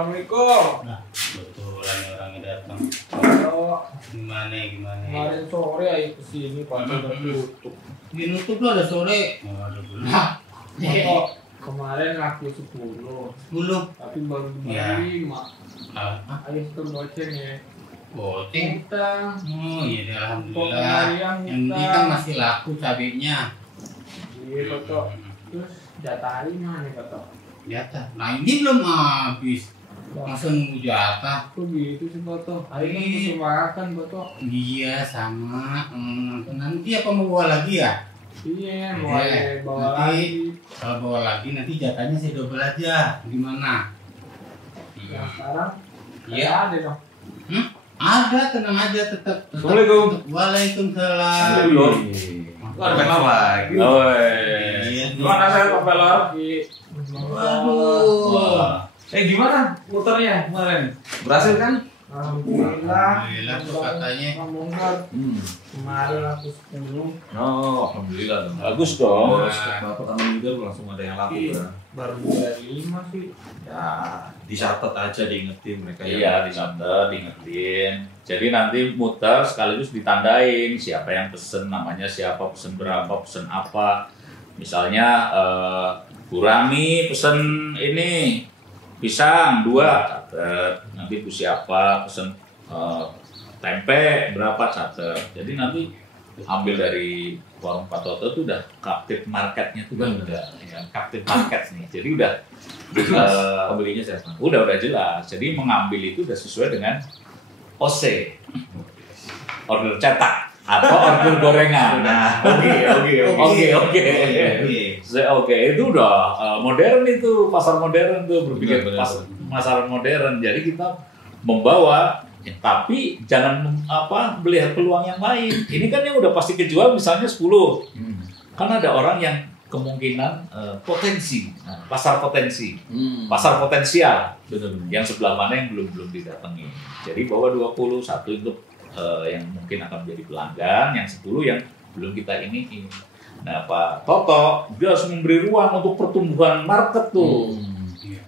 Assalamualaikum. Nah, kebetulan orangnya datang. Halo. Gimana? Kemarin sore ayo kesini Pak udah tutup. Di nutup lah ada sore. Waduh, belum. Kok kemarin aku 10. Tapi baru dibeli 5. Ayo kita goceng ya. Goceng. Utang. Oh iya, alhamdulillah. Yang penting kan masih laku cabenya. Iya, Toto. Terus jatah hari mana, Toto? Jatah. Nah ini belum habis. Masa nunggu jatah? Kok gitu sih, Toto? Hari kan mesti makan, Toto. Iya, sama. Nanti apa mau bawa lagi ya? Iya, mau bawa lagi. Kalau bawa lagi nanti jatahnya saya double aja. Gimana? Yang sekarang? Iya. Ada dong. Ada, tenang aja tetap. Assalamualaikum. Waalaikumsalam. Ada pelor lagi. Iya. Gimana saya Pak Pelor? Waduh. Gimana muternya kemarin? Berhasil kan? Alhamdulillah. Alhamdulillah tuh katanya. Kemarin aku 10. Oh, alhamdulillah dong. Bagus dong. Pertama juga langsung ada yang laku kan? Baru dari 5 sih. Ya, dicatat aja diingetin mereka ya. Iya, dicatat, diingetin. Jadi nanti muter sekaligus ditandain siapa yang pesen, namanya siapa, pesen berapa, pesen apa. Misalnya Bu Rami pesen ini pisang 2, catat. Nanti Bu siapa pesen tempe berapa, catat. Jadi nanti ambil dari warung Pak Toto itu udah captive marketnya tuh udah ya, captive market nih. Jadi udah Pembelinya siapa? udah jelas. Jadi mengambil itu udah sesuai dengan OC, order cetak atau order gorengan. Nah, oke itu udah modern, itu pasar modern tuh, berpikir pasar modern. Jadi kita membawa, tapi jangan melihat peluang yang lain. Ini kan yang udah pasti kejual misalnya 10. Kan ada orang yang kemungkinan potensi, pasar potensi, pasar potensial. Benar. Yang sebelah mana yang belum didatangi. Jadi bawa 20, satu untuk yang mungkin akan menjadi pelanggan, yang 10 yang belum kita ini. Nah, Pak Toto dia harus memberi ruang untuk pertumbuhan market tuh.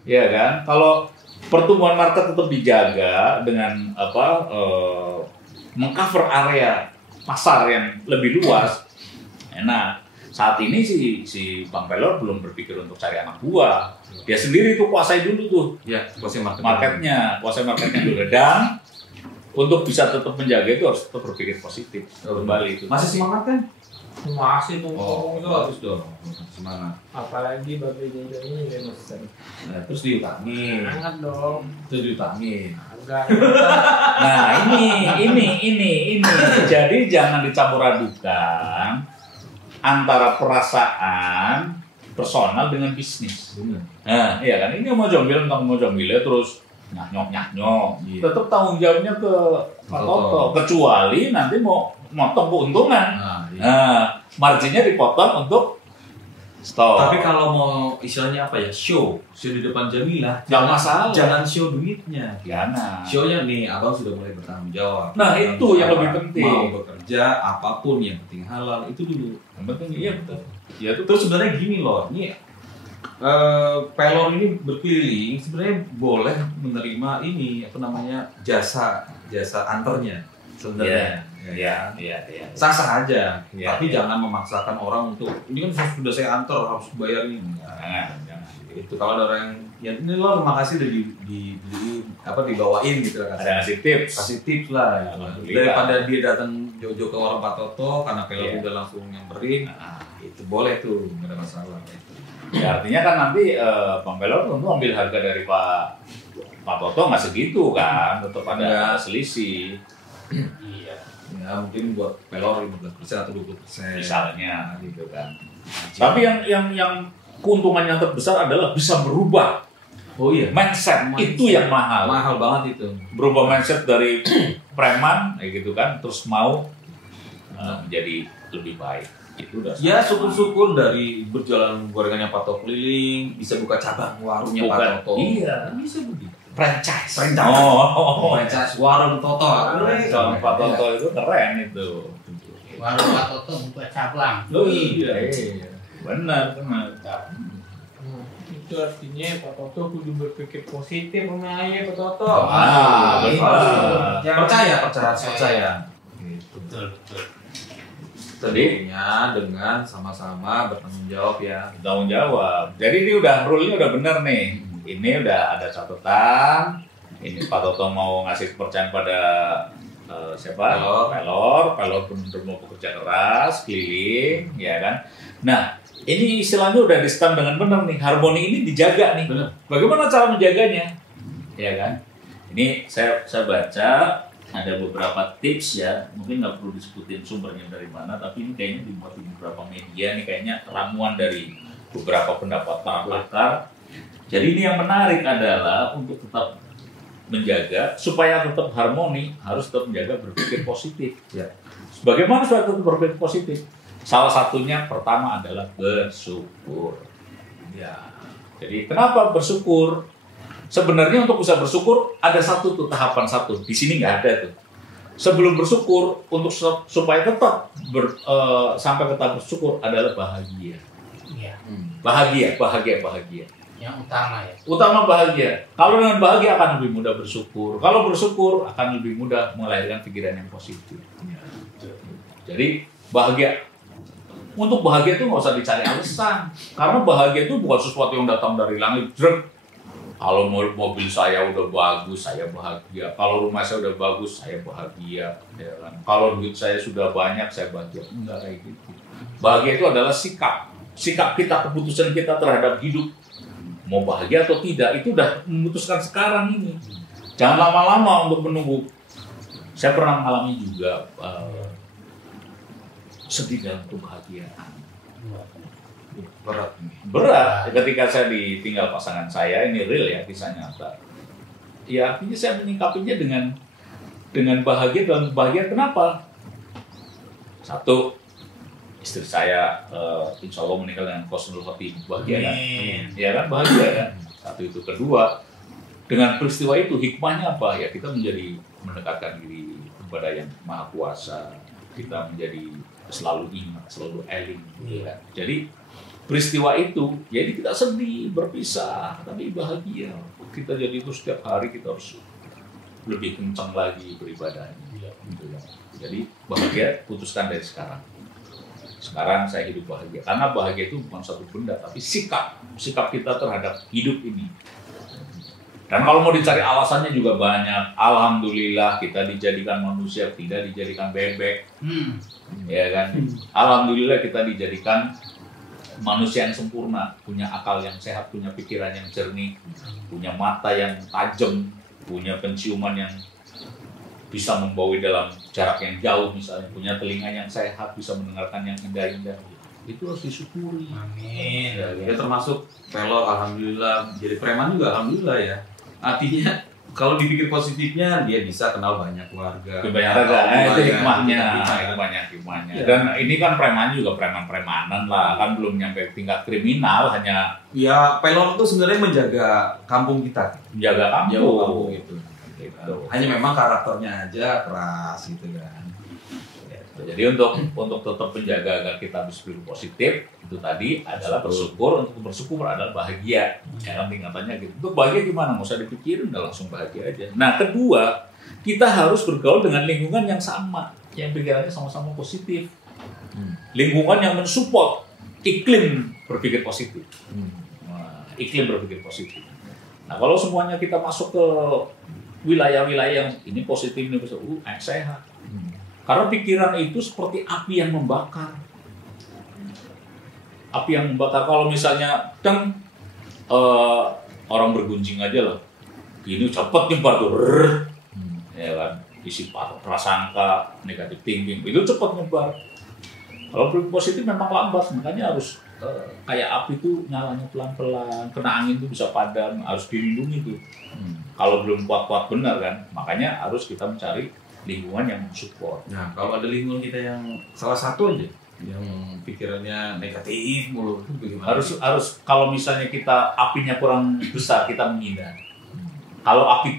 Ya kan? Kalau pertumbuhan market tetap dijaga dengan mengcover area pasar yang lebih luas. Nah, saat ini si Bang Pelor belum berpikir untuk cari anak buah. Dia sendiri tuh kuasai dulu tuh. Ya, kuasai marketnya dulu. Dan untuk bisa tetap menjaga itu harus tetap berpikir positif. Kembali itu. Masih semangat kan? Masih tuh Oh, ngomong itu. bagus dong. Semangat. Apalagi babi jajan ini ya mesen. Nah, terus diutangin. Hangat dong. Terus diutangin. Enggak. Nah, ini. Jadi jangan dicampur adukan antara perasaan personal dengan bisnis. Benar. Nah, iya kan? Ini mau jombel terus nyanyok. Iya. Tetap tanggung jawabnya ke Pak Toto. Kecuali nanti mau motong keuntungan. Iya. Nah, marginnya dipotong untuk stop. Tapi kalau mau istilahnya apa ya, show di depan Jamilah, Nggak masalah. jangan show duitnya. Jangan. Show-nya nih, abang sudah mulai bertanggung jawab. Nah, Bertanggung itu yang jawab. lebih penting. Mau bekerja apapun yang penting halal itu dulu. Yang penting iya betul. Ya itu Terus sebenarnya gini loh, ini Pelor ini berkeliling sebenarnya boleh menerima ini jasa anternya sebenarnya. Iya. Sah-sah aja, Iya, tapi iya. jangan memaksakan orang untuk ini kan sudah saya antar harus bayar ini. Jangan. Itu kalau ada orang yang ini loh, makasih udah dibawain gitu kan. Ada ngasih tips. Kasih tips lah. Alhamdulillah. Daripada dia datang jauh-jauh ke warung Pak Toto karena Pelor Iya. udah langsung nyamperin. Nah, itu boleh tuh, nggak ada masalah. Ya, artinya kan nanti Bang Pelor tentu ambil harga dari Pak Toto nggak segitu kan, tetap ada selisih. Iya. Ya mungkin buat Pelor 15% atau 20%. Misalnya gitu kan. Tapi yang keuntungannya terbesar adalah bisa berubah. Oh iya, Mindset itu yang mahal. mahal banget itu. Berubah mindset dari preman kayak gitu kan, terus mau menjadi lebih baik. Itu udah Ya syukur-syukur dari berjalan gorengannya Pak Toto keliling bisa buka cabang warungnya Pak Toto. Iya. Bisa begitu. Franchise. Oh, franchise warung Toto. Kalau Pak Toto itu keren itu. Warung Pak Toto buka cabang. Oh iya. Benar. Itu artinya Pak Toto kudu berpikir positif sama ayah Pak Toto. Percaya. Betul. Tentunya dengan sama-sama bertanggung jawab ya. Bertanggung jawab. Jadi ini rule-nya udah bener nih. Ini udah ada catatan. Ini Pak Toto mau ngasih kepercayaan pada siapa? Pelor benar-benar mau bekerja keras, keliling, ya kan? Nah, ini istilahnya udah di-stamp dengan benar nih. Harmoni ini dijaga nih. Benar. Bagaimana cara menjaganya? Ya kan? Ini saya baca ada beberapa tips ya. Mungkin nggak perlu disebutin sumbernya dari mana, tapi ini kayaknya dibuat di beberapa media nih, kayaknya ramuan dari beberapa pendapat para pakar. Jadi ini yang menarik adalah untuk tetap menjaga supaya tetap harmoni, harus tetap menjaga berpikir positif. Ya. Bagaimana supaya tetap berpikir positif? Salah satunya pertama adalah bersyukur. Ya. Jadi kenapa bersyukur? Sebenarnya untuk bisa bersyukur ada satu tuh tahapan satu. Di sini nggak ada tuh. Sebelum bersyukur untuk supaya tetap sampai ke tahap bersyukur adalah bahagia. Iya. Bahagia. Yang utama ya. Utama bahagia. Kalau dengan bahagia akan lebih mudah bersyukur. Kalau bersyukur akan lebih mudah melahirkan pikiran yang positif. Jadi bahagia. Untuk bahagia itu nggak usah dicari alasan. Karena bahagia itu bukan sesuatu yang datang dari langit. Kalau mobil saya udah bagus, saya bahagia. Kalau rumah saya udah bagus, saya bahagia. Ya kan? Kalau duit saya sudah banyak, saya bahagia. Enggak kayak gitu. Bahagia itu adalah sikap kita, keputusan kita terhadap hidup. Mau bahagia atau tidak, itu udah memutuskan sekarang ini. Jangan lama-lama untuk menunggu. Saya pernah mengalami juga sedih dalam kebahagiaan. Berat ketika saya ditinggal pasangan saya, ini real ya, kisah nyata. Ya artinya saya menyikapinya dengan bahagia, dan bahagia kenapa? Satu, istri saya insya Allah meninggal dengan husnul khotimah, bahagia kan? Ya kan, bahagia kan? Satu itu. Kedua, dengan peristiwa itu hikmahnya apa? Ya kita menjadi mendekatkan diri kepada yang Maha Kuasa, kita menjadi selalu ingat, selalu eling, gitu kan? Jadi peristiwa itu, jadi kita sedih, berpisah, tapi bahagia. Kita jadi itu setiap hari kita harus lebih kencang lagi beribadahnya. Gitu ya. Jadi bahagia putuskan dari sekarang. Sekarang saya hidup bahagia. Karena bahagia itu bukan satu benda, tapi sikap kita terhadap hidup ini. Dan kalau mau dicari alasannya juga banyak. Alhamdulillah kita dijadikan manusia, tidak dijadikan bebek. Ya kan? Alhamdulillah kita dijadikan manusia yang sempurna, punya akal yang sehat, punya pikiran yang jernih, punya mata yang tajam, punya penciuman yang bisa membawa dalam jarak yang jauh, misalnya punya telinga yang sehat, bisa mendengarkan yang indah-indah. Itu harus disyukuri. Amin. Ya termasuk pelor, alhamdulillah. Jadi preman juga alhamdulillah ya. Artinya kalau dipikir positifnya, dia bisa kenal banyak keluarga. Itu hikmahnya. Ya. Dan ini kan preman juga preman-premanan lah, kan belum nyampe tingkat kriminal, hanya. Ya pelor itu sebenarnya menjaga kampung kita. Menjaga kampung gitu. Hanya memang karakternya aja keras gitu kan. Jadi untuk tetap menjaga agar kita berpikir positif, itu tadi adalah bersyukur. Untuk bersyukur adalah bahagia. Ya kan tingkatannya gitu. Untuk bahagia gimana? Nggak usah dipikirin, udah langsung bahagia aja. Nah kedua, kita harus bergaul dengan lingkungan yang sama, yang pikirannya sama-sama positif. Lingkungan yang mensupport iklim berpikir positif. Iklim berpikir positif. Nah kalau semuanya kita masuk ke wilayah-wilayah yang ini positif, ini positif, sehat. Karena pikiran itu seperti api yang membakar. Api yang membakar. Kalau misalnya orang bergunjing aja lah, ini cepet nyebar tuh, ya kan, isi prasangka, negatif thinking, itu cepet nyebar. Kalau positif memang lambat, makanya harus kayak api itu nyalanya pelan-pelan, kena angin itu bisa padam, harus dilindungi tuh. Kalau belum kuat-kuat benar kan, makanya harus kita mencari lingkungan yang support. Nah, kalau ada lingkungan kita yang salah satu aja yang pikirannya negatif mulu, itu bagaimana? Harus kalau misalnya kita apinya kurang besar, kita menghindar. Kalau api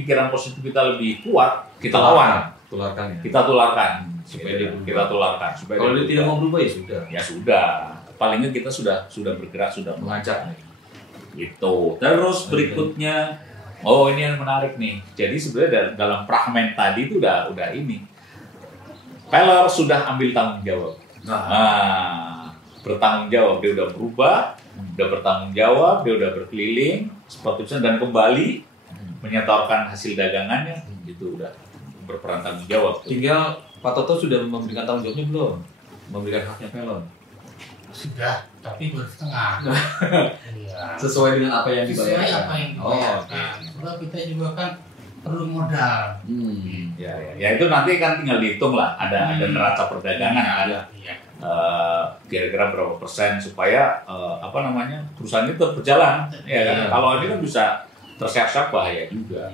pikiran positif kita lebih kuat, kita lawan. Tularkan ya. Kita tularkan supaya kita tularkan. Kalau dia tidak mau berubah ya sudah. Ya sudah. Palingnya kita sudah bergerak, sudah mengajak. Gitu. Terus berikutnya, oh ini yang menarik nih. Jadi sebenarnya dalam fragmen tadi itu udah ini. Peller sudah ambil tanggung jawab. Nah, bertanggung jawab, dia udah berubah, udah bertanggung jawab, dia udah berkeliling seperti itu dan kembali menyetorkan hasil dagangannya, itu udah berperan tanggung jawab. Tinggal Pak Toto sudah memberikan tanggung jawabnya belum? Memberikan haknya Pelon? Sudah, tapi baru setengah. Iya. Sesuai dengan apa yang Sesuai dibayarkan? apa yang dibayarkan. Kalau kita juga kan perlu modal. Ya itu nanti kan tinggal dihitung lah. Ada neraca perdagangan ada. Iya. Kira-kira berapa persen supaya perusahaan itu tetap berjalan. Ya kan? Kalau ini kan bisa tersiap-siap bahaya juga.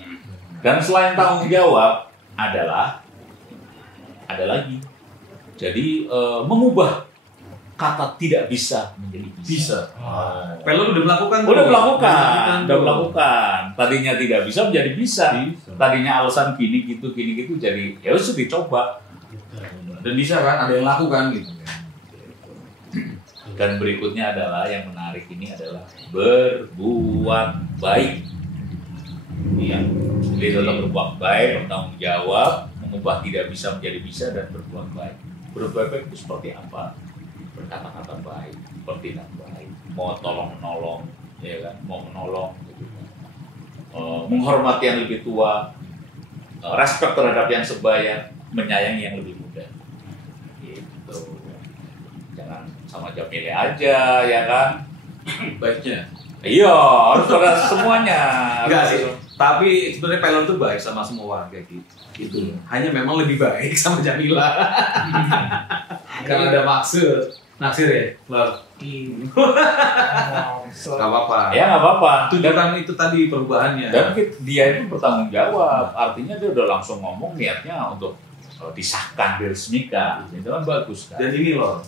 Dan selain tanggung jawab ada lagi. Jadi mengubah kata tidak bisa menjadi bisa. Pelon udah melakukan. Udah melakukan. Tadinya tidak bisa menjadi bisa. Tadinya alasan gini gitu jadi ya sudah dicoba. Dan bisa kan, ada yang lakukan gitu. Dan berikutnya adalah yang menarik ini adalah berbuat baik. Iya. Jadi tetap berbuat baik, bertanggung jawab, mengubah tidak bisa menjadi bisa dan berbuat baik. Berbuat baik itu seperti apa? Berkata-kata baik, bertindak baik, mau tolong-menolong, ya kan? Mau menolong, gitu. Menghormati yang lebih tua, respect terhadap yang sebaya, menyayangi yang lebih muda. Gitu. Jangan sama Jamile aja, ya kan? Baiknya. Iya, harus ada semuanya. Enggak sih. Tapi sebenarnya Pelon tuh baik sama semua warga gitu. Hanya memang lebih baik sama Jamila. Karena ada maksud. Naksir ya, Lor. Gak apa-apa. Ya nggak apa-apa. Tunjukkan itu tadi perubahannya. Dan dia itu bertanggung jawab. Artinya dia udah langsung ngomong niatnya untuk disahkan, diresmikan. Itu kan bagus kan. Dan ini loh,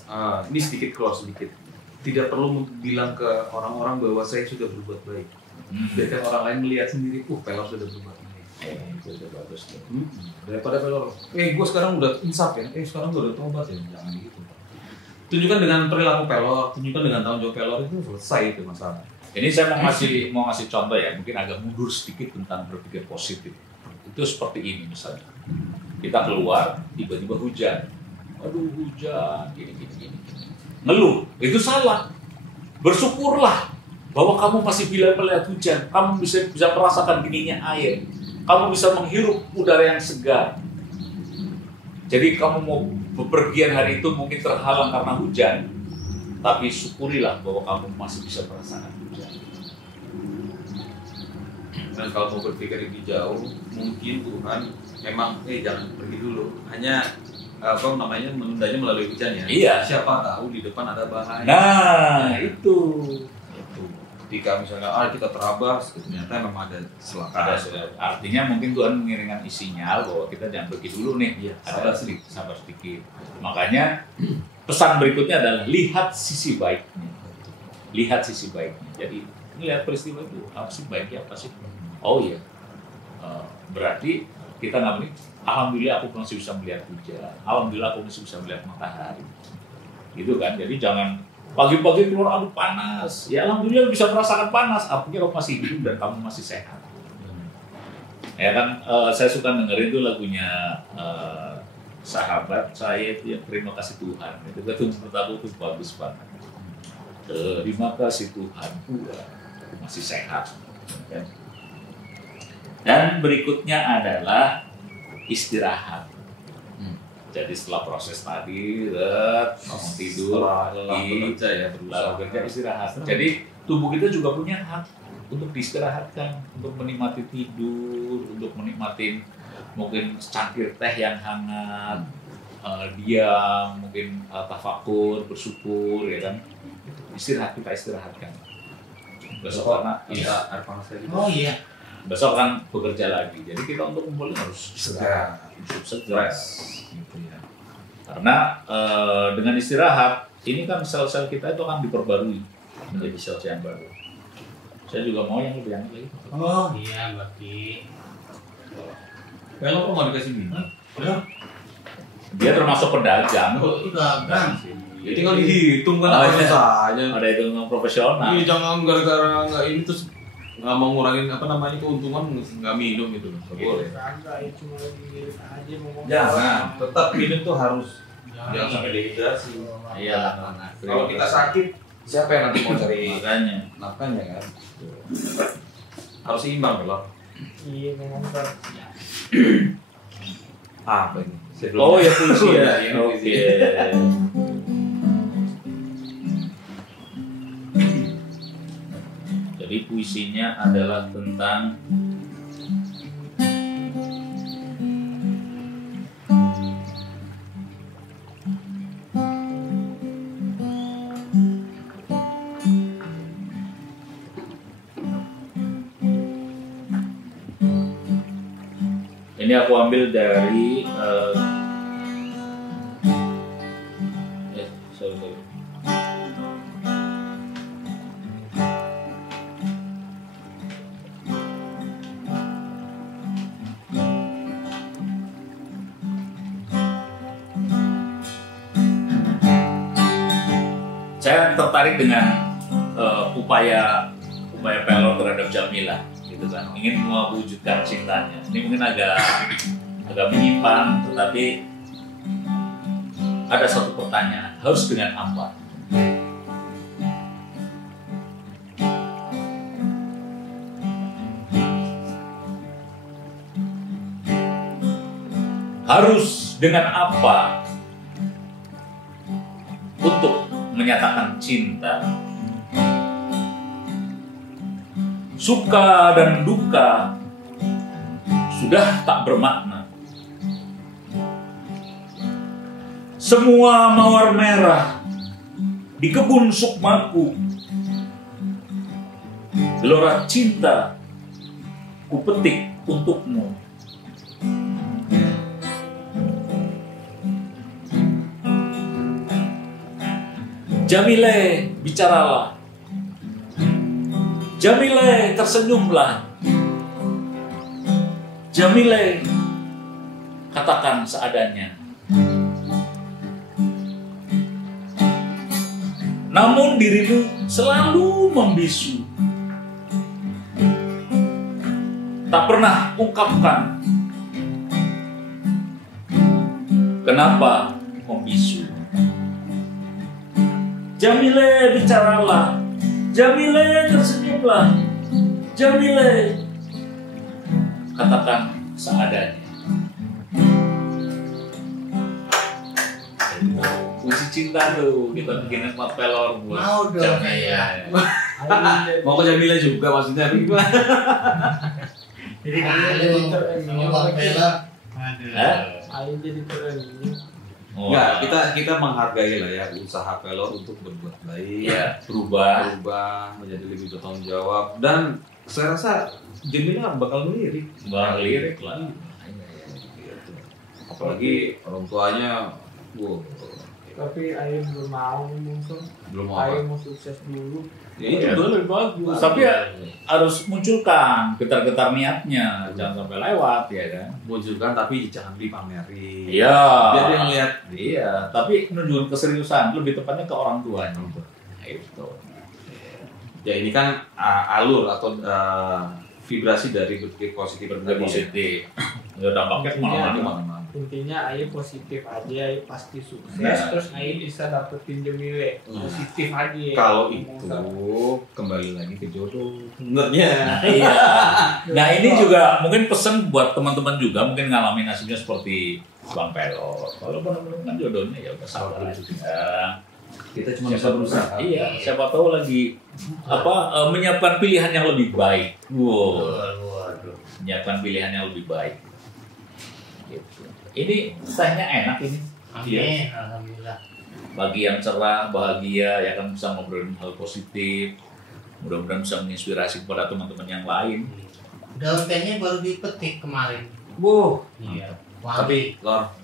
ini sedikit close sedikit. Tidak perlu bilang ke orang-orang bahwa saya sudah berbuat baik. Biarkan orang lain melihat sendiri, Pelor sudah berbuat baik. Itu udah bagus. Daripada Pelor, gue sekarang udah insaf ya, sekarang gue udah tobat ya, jangan gitu. Tunjukkan dengan perilaku Pelor, tunjukkan dengan tanggung jawab Pelor, itu selesai itu masalah. Ini saya mau ngasih contoh ya, mungkin agak mundur sedikit tentang berpikir positif. Itu seperti ini misalnya. Kita keluar, tiba-tiba hujan. Aduh hujan, gini. Ngeluh, itu salah. Bersyukurlah bahwa kamu masih bisa melihat hujan, kamu bisa merasakan dinginnya air, kamu bisa menghirup udara yang segar. Jadi kamu mau bepergian hari itu mungkin terhalang karena hujan, tapi syukurilah bahwa kamu masih bisa merasakan hujan. Dan kalau mau berpikir lebih jauh, mungkin Tuhan memang jangan pergi dulu, hanya menundanya melalui hujan ya. Iya. Siapa tahu di depan ada bahaya. Nah, itu. Ketika misalnya kita terabas, ternyata memang ada Ada, artinya mungkin Tuhan mengirimkan sinyal bahwa kita jangan pergi dulu nih. Iya, sabar sedikit. Makanya pesan berikutnya adalah lihat sisi baiknya. Lihat sisi baiknya. Jadi lihat peristiwa itu apa sih baiknya apa sih? Oh iya. Berarti kita nggak boleh. Alhamdulillah aku masih bisa melihat hujan. Alhamdulillah aku masih bisa melihat matahari. Gitu kan. Jadi jangan pagi-pagi keluar aduh panas. Ya alhamdulillah bisa merasakan panas. Artinya kamu masih hidup dan kamu masih sehat. Ya kan, saya suka dengerin tuh lagunya sahabat saya itu yang terima kasih Tuhan. Itu menurut aku tuh bagus banget. Terima kasih Tuhan, aku masih sehat. Ya. Dan berikutnya adalah istirahat. Jadi setelah proses tadi, bangun tidur, bekerja istirahat. Jadi tubuh kita juga punya hak untuk diistirahatkan, untuk menikmati tidur, untuk menikmati mungkin secangkir teh yang hangat, diam, mungkin tafakur, bersyukur, ya kan. Kita istirahatkan. Besok karena kita air panas lagi. Oh iya. Besok kan bekerja lagi. Jadi kita untuk kumpul harus segar, segar. Gitu ya. Karena dengan istirahat ini kan sel-sel kita itu akan diperbarui menjadi sel-sel yang baru. Saya juga mau yang lebih hangat lagi. Oh iya berarti. Kalau mau dikasih minum? Udah. Dia termasuk pedagang. Pedagang. Ya tinggal dihitung kan apa susahnya. Ada hitungan profesional. Iya, jangan gara-gara nggak ini terus nggak mau ngurangin keuntungan nggak minum gitu. Nggak boleh. Cuma lagi aja ngomong. Jangan, tetap minum tuh harus jangan sampai dehidrasi. Iya. Kalau kita sakit, siapa yang nanti mau cari makanya kan? Harus seimbang loh. Iya memang kan. Apa ini? Oh ya puisi ya. Oke. Jadi puisinya adalah tentang ini aku ambil dari sorry. Saya tertarik dengan upaya Pelor terhadap Jamila, gitu kan, ingin mewujudkan cintanya. Ini mungkin agak menyimpang, tetapi ada satu pertanyaan, harus dengan apa? Harus dengan apa untuk menyatakan cinta? Suka dan duka sudah tak bermakna. Semua mawar merah di kebun sukmaku, gelora cinta ku petik untukmu. Jamile, bicaralah. Jamile, tersenyumlah. Jamile, katakan seadanya. Namun dirimu selalu membisu. Tak pernah ungkapkan. Kenapa membisu? Jamile, bicaralah. Jamile, tersenyumlah. Jamile, katakan seadanya. Puisi cinta tuh kita bikin sama Pelor buat mau dong Jamila. Mau ke Jamila juga maksudnya gimana? Jadi sama Bang Pelor. Ayo jadi keren. Enggak, kita menghargai lah ya usaha Pelor untuk berbuat baik, ya, berubah menjadi lebih bertanggung jawab, dan saya rasa Jamila bakal ngelirik lah. Apalagi orang tuanya, Tapi Ayo belum mau muncul. belum Ayo apa. mau sukses dulu. Ya itu lebih bagus. Tapi ya harus munculkan getar-getar niatnya, jangan sampai lewat ya kan. Munculkan tapi jangan dipamerin. Iya. Biar dia ngeliat. Iya, tapi menunjukkan keseriusan, lebih tepatnya ke orang tuanya. Nah, itu. Ya ini kan alur atau vibrasi dari berpikir positif Lebih positif. Ya dampaknya kemana-mana. Intinya Ayo positif aja, Ayo pasti sukses. Nah. Terus Ayo bisa dapetin Jamile. Positif aja. Kalau itu kembali lagi ke jodoh, sebenarnya. Iya. Nah ini juga mungkin pesan buat teman-teman juga mungkin ngalamin nasibnya seperti Bang Pelor. Kalau menemukan jodohnya ya udah sabar aja. Kita cuma bisa berusaha. Iya, siapa tahu lagi menyiapkan pilihan yang lebih baik. Waduh. Menyiapkan pilihan yang lebih baik. Gitu. Ini tehnya enak ini. Amin, alhamdulillah. Bagi yang cerah, bahagia, ya kan bisa ngobrolin hal positif. Mudah-mudahan bisa menginspirasi kepada teman-teman yang lain. Daun tehnya baru dipetik kemarin. Wow. Iya. Tapi Lor,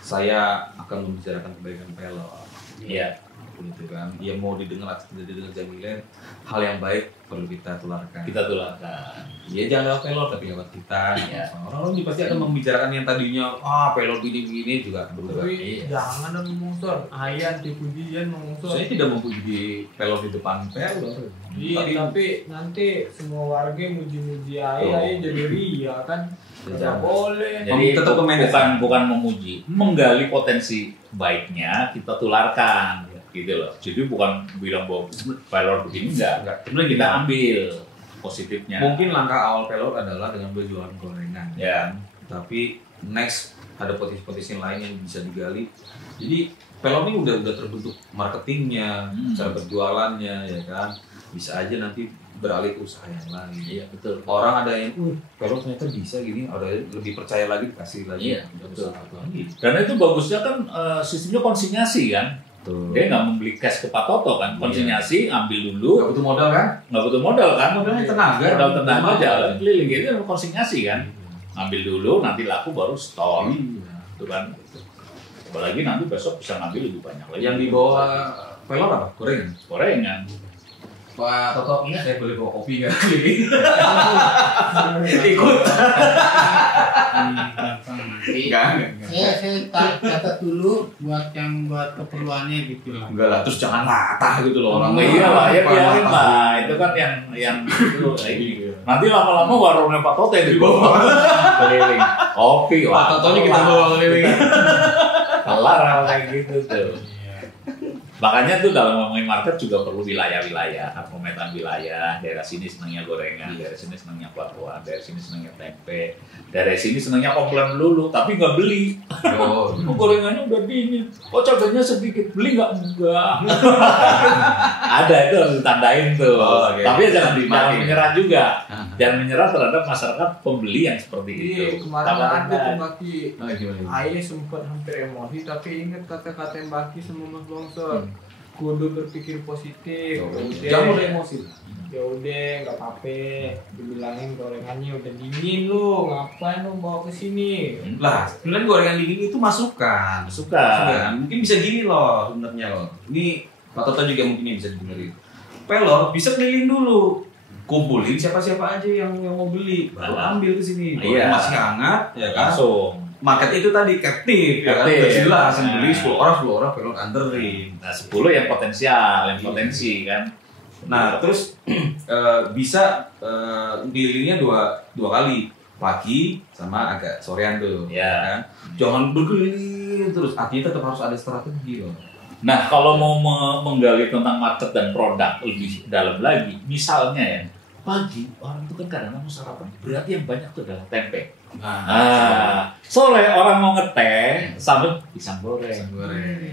saya akan membicarakan kebaikan Pelor. Iya. gitu kan. Ya mau didengar atau tidak didengar Jamilen, hal yang baik perlu kita tularkan. Ya jangan lewat pelor tapi lewat kita. Iya. Orang-orang pasti akan membicarakan yang tadinya pelor begini juga betul. Jangan dong mungsor. Ayan dipujian mungsor. Saya tidak memuji pelor di depan pelor. Iya, tapi nanti semua warga muji-muji ayah jadi ria kan. Tidak boleh. Jadi tetap bukan memuji, menggali potensi baiknya kita tularkan, gitu loh. Jadi bukan bilang bahwa pelor begini enggak. Sebenarnya kita ambil positifnya. Mungkin langkah awal pelor adalah dengan berjualan gorengan. Ya. Tapi next ada potensi-potensi lain yang bisa digali. Jadi pelor ini udah terbentuk marketingnya, cara berjualannya, ya kan. Bisa aja nanti beralih ke usaha yang lain. Iya, betul. Orang ada yang, pelor ternyata bisa gini, ada lebih percaya lagi, kasih lagi. Iya, betul. Karena itu bagusnya kan sistemnya konsinyasi kan. Betul. Dia nggak membeli cash ke Pak Toto kan, konsinyasi ambil dulu. Nggak butuh modal kan? Nggak butuh modal kan? Modalnya tenaga. Modal tenaga jalan keliling gitu konsinyasi kan. Ambil dulu, nanti laku baru store. Itu kan. Apalagi nanti besok bisa ngambil lebih banyak lagi. Yang dibawa pelor apa? Gorengan. Gorengan. Pak Toto, saya boleh bawa kopi nggak keliling? Ikut. Saya catat dulu buat keperluannya gitu lah. Enggak lah, terus jangan latah gitu loh orang. Iya lah, ya biarin lah. Itu kan yang itu. Nanti lama-lama warungnya Pak Toto yang dibawa keliling. Kopi, Pak Totonya kita bawa keliling. Kelar kayak gitu tuh. Makanya tuh dalam ngomongin market juga perlu wilayah-wilayah, pemetaan wilayah. Daerah sini senangnya gorengan, daerah sini senangnya kuah-kuah, daerah sini senangnya tempe, daerah sini senangnya komplain dulu, tapi nggak beli. Gorengannya udah dingin, cabainya sedikit, beli nggak? Enggak. Ada itu harus ditandain tuh. Tapi jangan menyerah juga. Jangan menyerah terhadap masyarakat pembeli yang seperti itu. Kemarin ada tuh Baki. Ayah sempat hampir emosi, tapi ingat kata-kata yang Baki sama Mas Longsor. Kudu berpikir positif. Jangan udah emosi. Ya udah, nggak apa-apa. Dibilangin gorengannya udah dingin lu, ngapain lu bawa ke sini? Lah, sebenarnya gorengan dingin itu masukan. Mungkin bisa gini loh sebenarnya loh. Ini Pak Toto juga mungkin bisa didengerin. Pelor bisa keliling dulu. Kumpulin siapa-siapa aja yang mau beli, baru ambil ke sini. Iya. Masih hangat, ya kan? Langsung. Market itu tadi captive, ya kan? Udah jelas, yang beli 10 orang pelor anterin. Nah, 10 yang potensial, yang potensi kan. Nah, terus bisa kelilingnya dua kali, pagi sama agak sorean tuh, ya kan? Jangan berkeliling terus, artinya tetap harus ada strategi loh. Nah, kalau mau menggali tentang market dan produk lebih dalam lagi, misalnya ya, pagi orang itu kan kadang-kadang mau sarapan, berarti yang banyak itu adalah tempe. Sore orang mau ngeteh sambil pisang goreng.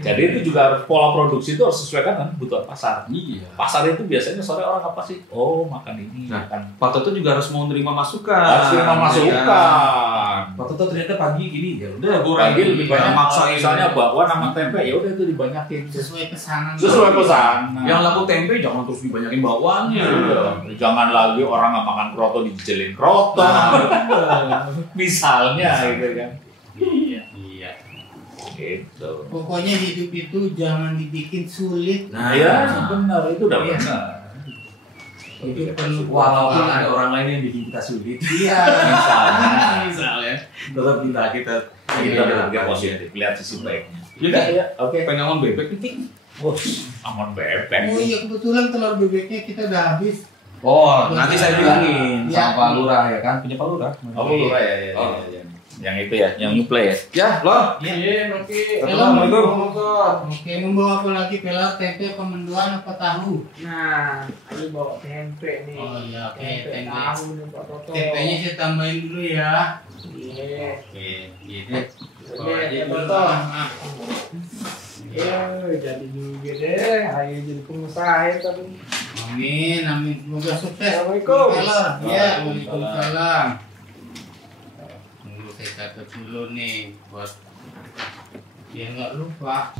Jadi itu juga harus pola produksi itu harus sesuaikan dengan kebutuhan pasar. Iya. Pasar itu biasanya sore orang apa sih? Oh, makan ini, makan. Pak Toto juga harus mau nerima masukan. Harus terima masukan. Pak Toto ternyata pagi gini, ya udah pagi lebih banyak maksain. Misalnya bakwan sama tempe, ya udah itu dibanyakin Sesuai pesanan. Yang laku tempe jangan terus dibanyakin bakwannya. Jangan lagi orang nggak makan kroto dijelin kroto. Misalnya gitu kan. Iya. Gitu. Pokoknya hidup itu jangan dibikin sulit. Nah, ya benar, itu udah benar. Itu perlu walaupun ada orang lain yang bikin kita sulit. Iya. Misalnya tetap kita berpikir positif, lihat sisi baiknya. Ya, oke. Pengen ngomong bebek nih. Aman bebek. Oh iya, kebetulan telur bebeknya kita udah habis. Oh, nanti saya bilangin sama Pak Lurah ya kan, punya Pak Lurah. Oh, Lurah ya. Yang itu ya, yang nyuplai ya. Ya, loh. Iya, oke. Assalamualaikum. Oke, membawa apa lagi? Pelor, tempe, pemendoan, apa tahu? Nah, ini bawa tempe nih. Oh iya, oke, tempe. Tahu nih Pak Toto. Tempenya saya tambahin dulu ya. Iya. Oke, gitu. Bawa aja Toto. Iya, jadi juga deh. Ayo jadi pengusaha tapi. Amin. Semoga sukses. Assalamualaikum. Pelor. Iya, waalaikumsalam. Tunggu saya catat dulu nih buat biar nggak lupa.